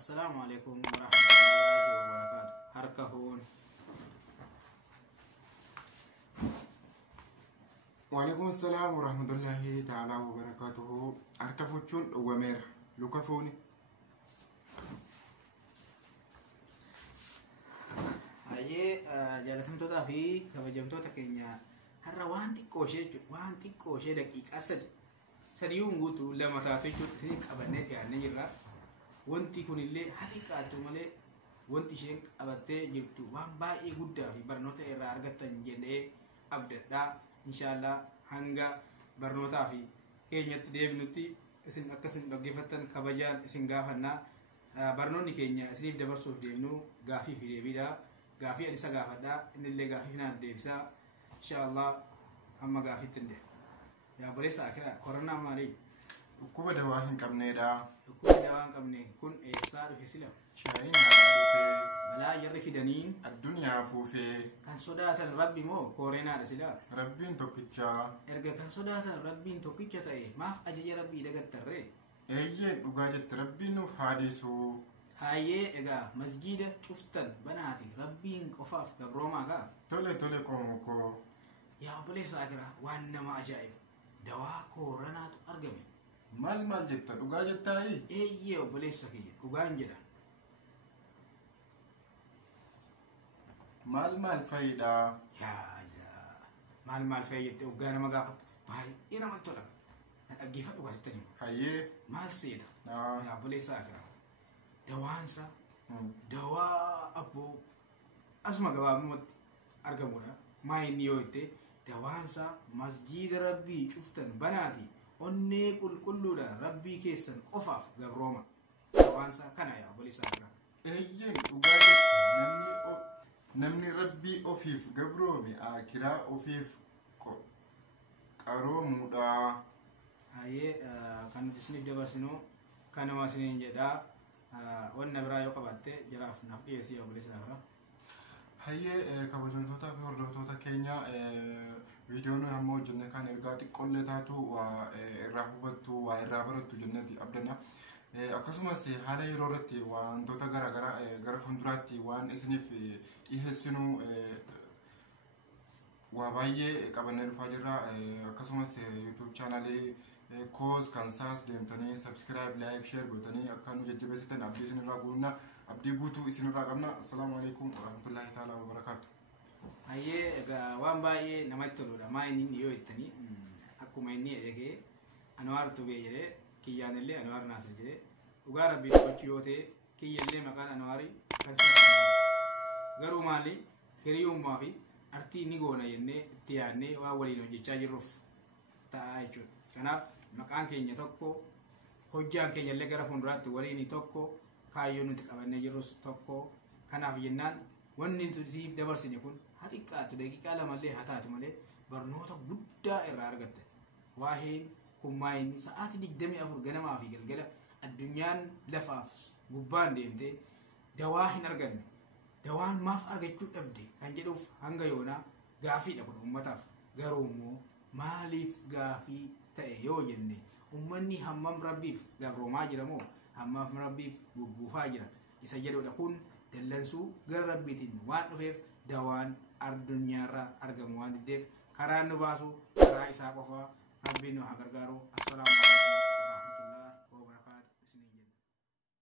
Assalamualaikum warahmatullahi wabarakatuh. Harkahun. Waalaikumsalam warahmatullahi ta'ala wabarakatuh. Harkafuchun wamera lukafuni. Aye jaalatamtoota fi kabajamtoota keenya har'a waan xiqqoo ishee daqiiqaa sadii guutuu lama taatu jechuudha qabannee dhiyaannee jirra. Wanti kunillee xiqqaatu malee wanti isheen qabattee jirtu waan baay'ee guddaa fi barnoota irraa argattan jennee abdadhaa. Inshallah hanga barnootaa fi keenyatti deebinutti isin akkasin dhaggeeffattan kabajaan isin gaafannaa. Barnoonni keenya isiniif dabarsuuf deemnu gaafii fi deebiidha. Gaafii ani isa gaafadhaa innillee gaafii naan deebisaa. Inshallah hamma gaafiitti hin yaa boleessa akira koronaa maali? Dhukkuba dawaa hin qabneedha. Dhukkuba dawaa hin qabne kun eessaa dhufe sila? Chaayinaa dhufee balaa jarri fidaniin addunyaa fuufee kan sodaatan rabbi moo kooreenaadha sila? Rabbiin tokkicha. Erga kan sodaatan rabbiin tokkicha ta'e maaf ajaja rabbii dagattarree? Eeyyeen dhugaa jette rabbiin nuuf haadisu. Hayyee egaa masjiida cuftan banaati rabbiin qofaaf gabroomaa kaa? Tole qomoo yaa boleessa akira waan nama ajaa'iba dawaa kooranaatu argame. Maal jetta dhugaa jettaayi? Eeyyee obboleessa kiyya dhugaan jedha. Maal fayyida? Maal fayyadde dhugaa nama gaafatu baay'ee namatti tola. Na dhaggeeffadhu gaasittanii. Hayyee maal seeta? Yaa boleessa akira dawaansa dawaa abboo asuma gabaabumatti argamudha. Maa inni yoo itti dawaansa masjiida rabbii cuftan banaati onnee qulqulluudha rabbii keessan qofaaf gabrooma. Dawaansa kana yaa boleessa akira. Eeyyeen dhugaa jette namni rabbii ofiif gabroome akiraa ofiif qaroomuudha. Hayyee kan nuti isiniif dabarsinu kanuma isiniin jedhaa. Wanna biraa yoo qabaatte jiraaf naaf dhiyeessii yaa boleessa akira. Hayyee kabajamtoota fi hordoftoota keenya viidiyoon ammoo hojjenne kan ergaa xiqqoollee taatu waa irraa hubattu waa irraa barattu jennetti abdanna. Akkasumas haala yeroo irratti wantoota garaagaraa gara fuulduraatti waan isiniif dhiyeessinu waa baay'ee qabannee dhufaa jirra. Akkasumas YouTube chaanalii koos kan saas deemtanii subscribe like share gootanii akka nu jajjabeessitan abdii isinirraa guunna. Abdii guutuu isinirraa qabna. Assalaamu alaikum warahmatullahi ta'ala wabarakaatu. Hayyee egaa waan baay'ee namatti toludha. Maa inni yoo jettanii akkuma inni eegee Anwaar Tubee jedhee kiyyaanillee Anwaar Naasir jedhee dhugaa rabbii dubbachuu yoo ta'e kiyyallee maqaan Anwaarii kan isaa garuu maali hiriyummaa fi artii ni goona jennee itti yaadnee waan waliin hojjechaa jirruuf ta'a jechuudha. Kanaaf maqaan keenya tokko hojjaan keenyallee gara fuulduraatti waliin tokko kaayyoon nuti qabannee jirrus tokko. Kanaaf jennaan wanni nuti dabarsine kun xiqqaatu daqiiqaa lamallee haa taatu malee barnoota guddaa irraa argatte. Waa'een kun maayini sa'aatii 24 ganamaa fi galgala addunyaan lafaaf gubbaan deemtee dawaa hin arganne. Dawaan maaf argachuu dhabde kan jedhuuf hanga yoonaa gaafiidha kun uummataaf. Garuu immoo maaliif gaafii ta'e yoo jenne ummanni hammam rabbiif gabroomaa jira moo hammam rabbiif gugguufaa jira isa jedhudha. Kun dallansuu gara rabbiitiin waan dhufeef dawaan addunyaarraa argamu waan diddeef karaan nu baasu karaa isaa qofaa rabbiin nu haa gargaaru. Assalaamu alaikum.